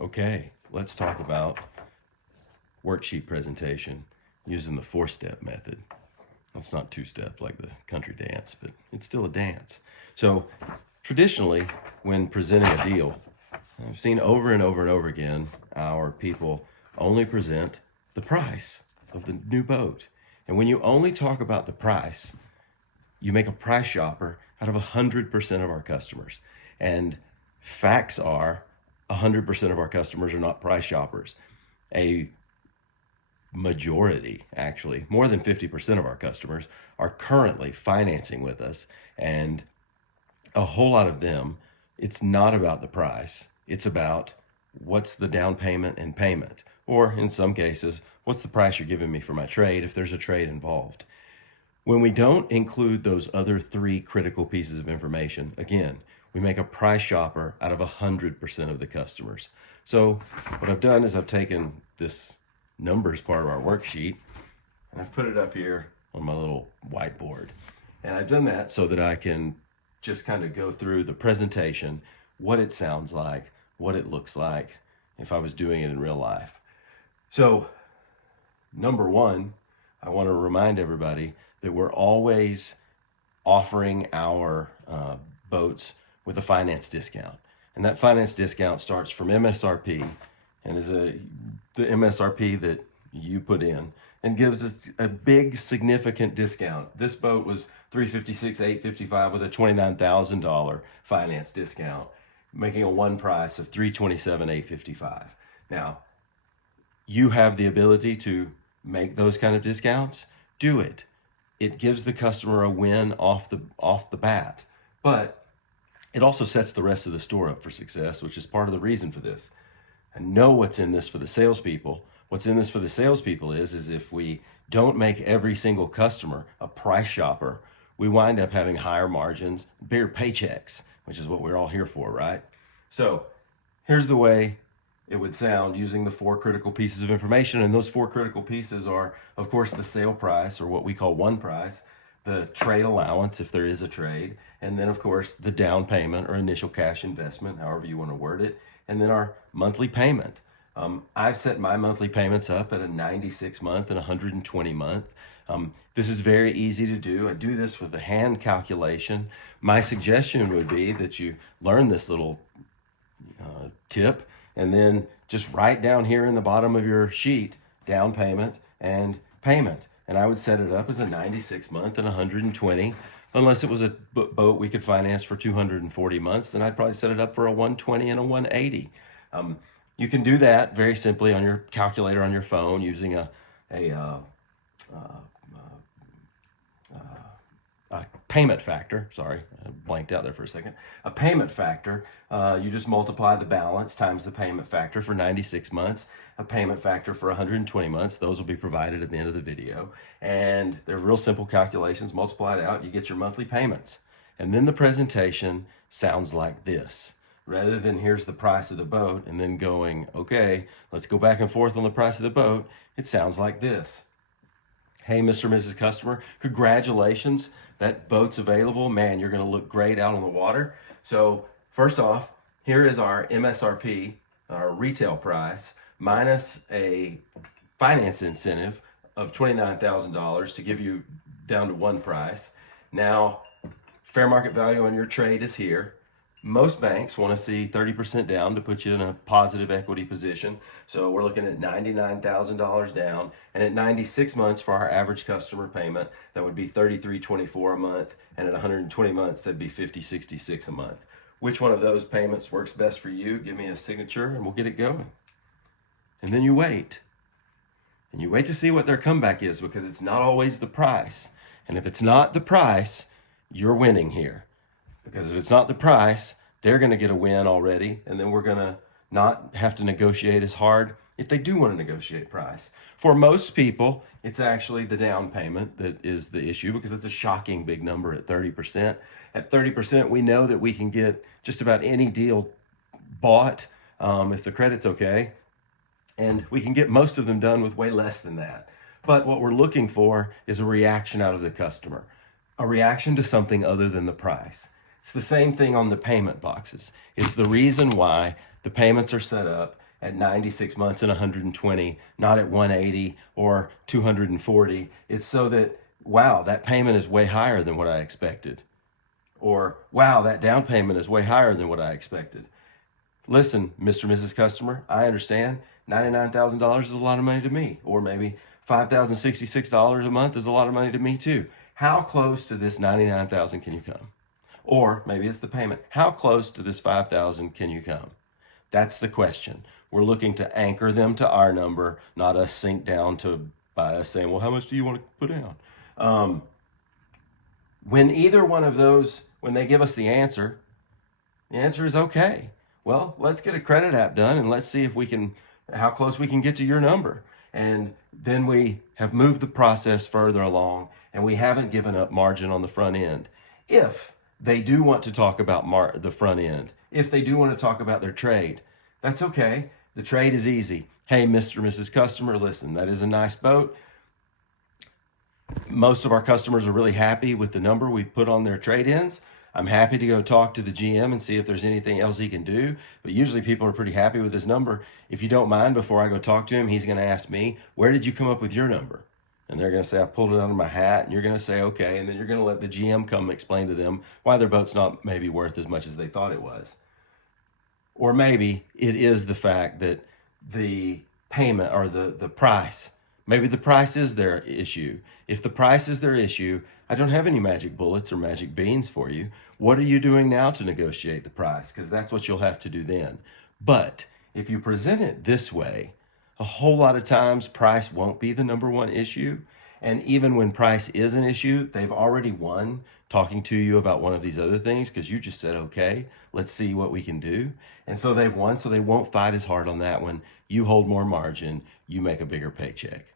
Okay, let's talk about worksheet presentation using the 4-step method. That's not 2-step like the country dance, but it's still a dance. So traditionally, when presenting a deal, I've seen over and over and over again, our people only present the price of the new boat. And when you only talk about the price, you make a price shopper out of 100% of our customers. And facts are 100% of our customers are not price shoppers. A majority, actually, more than 50% of our customers are currently financing with us. And a whole lot of them, it's not about the price. It's about what's the down payment and payment. Or in some cases, what's the price you're giving me for my trade if there's a trade involved. When we don't include those other 3 critical pieces of information, again, we make a price shopper out of 100% of the customers. So what I've done is I've taken this numbers part of our worksheet and I've put it up here on my little whiteboard. And I've done that so that I can just kind of go through the presentation, what it sounds like, what it looks like if I was doing it in real life. So number 1, I want to remind everybody that we're always offering our boats with a finance discount. And that finance discount starts from MSRP and is the MSRP that you put in and gives us a big significant discount. This boat was $356,855 with a $29,000 finance discount, making a one price of $327,855. Now, you have the ability to make those kind of discounts. Do it. It gives the customer a win off the bat, but it also sets the rest of the store up for success, which is part of the reason for this. I know what's in this for the salespeople. What's in this for the salespeople is if we don't make every single customer a price shopper, we wind up having higher margins, bigger paychecks, which is what we're all here for, right? So here's the way it would sound using the 4 critical pieces of information. And those 4 critical pieces are, of course, the sale price, or what we call one price, the trade allowance, if there is a trade, and then, of course, the down payment or initial cash investment, however you want to word it, and then our monthly payment. I've set my monthly payments up at a 96-month and 120-month. This is very easy to do. I do this with a hand calculation. My suggestion would be that you learn this little tip and then just write down here in the bottom of your sheet, down payment and payment. And I would set it up as a 96-month and 120. Unless it was a boat we could finance for 240 months, then I'd probably set it up for a 120 and a 180. You can do that very simply on your calculator on your phone using a payment factor. Sorry, I blanked out there for a second. A payment factor, you just multiply the balance times the payment factor for 96 months, a payment factor for 120 months. Those will be provided at the end of the video. And they're real simple calculations. Multiply it out, you get your monthly payments. And then the presentation sounds like this. Rather than here's the price of the boat and then going, okay, let's go back and forth on the price of the boat, it sounds like this. Hey, Mr. and Mrs. Customer, congratulations. That boat's available. Man, you're going to look great out on the water. So first off, here is our MSRP, our retail price, minus a finance incentive of $29,000 to give you down to one price. Now, fair market value on your trade is here. Most banks want to see 30% down to put you in a positive equity position. So we're looking at $99,000 down, and at 96 months for our average customer payment, that would be $33.24 a month, and at 120 months, that'd be $50.66 a month. Which one of those payments works best for you? Give me a signature and we'll get it going. And then you wait. And you wait to see what their comeback is, because it's not always the price. And if it's not the price, you're winning here. Because if it's not the price, they're going to get a win already, and then we're going to not have to negotiate as hard if they do want to negotiate price. For most people, it's actually the down payment that is the issue, because it's a shocking big number at 30%. At 30%, we know that we can get just about any deal bought if the credit's okay, and we can get most of them done with way less than that. But what we're looking for is a reaction out of the customer, a reaction to something other than the price. It's the same thing on the payment boxes. It's the reason why the payments are set up at 96 months and 120, not at 180 or 240. It's so that, wow, that payment is way higher than what I expected. Or, wow, that down payment is way higher than what I expected. Listen, Mr. and Mrs. Customer, I understand $99,000 is a lot of money to me. Or maybe $5,066 a month is a lot of money to me too. How close to this 99,000 can you come? Or maybe it's the payment. How close to this 5,000 can you come? That's the question. We're looking to anchor them to our number, not us sink down to by us saying, well, how much do you want to put down? When either one of those, when they give us the answer is okay. Well, let's get a credit app done and let's see if we can, how close we can get to your number. And then we have moved the process further along and we haven't given up margin on the front end. If they do want to talk about the front end, if they do want to talk about their trade, that's okay. The trade is easy. Hey, Mr. and Mrs. Customer, listen, that is a nice boat. Most of our customers are really happy with the number we put on their trade-ins. I'm happy to go talk to the GM and see if there's anything else he can do. But usually people are pretty happy with his number. If you don't mind, before I go talk to him, he's going to ask me, where did you come up with your number? And they're going to say, I pulled it out of my hat. And you're going to say, okay. And then you're going to let the GM come explain to them why their boat's not maybe worth as much as they thought it was. Or maybe it is the fact that the payment or the price, maybe the price is their issue. If the price is their issue, I don't have any magic bullets or magic beans for you. What are you doing now to negotiate the price? Because that's what you'll have to do then. But if you present it this way, a whole lot of times price won't be the number one issue. And even when price is an issue, they've already won talking to you about one of these other things because you just said, okay, let's see what we can do. And so they've won, so they won't fight as hard on that one. You hold more margin, you make a bigger paycheck.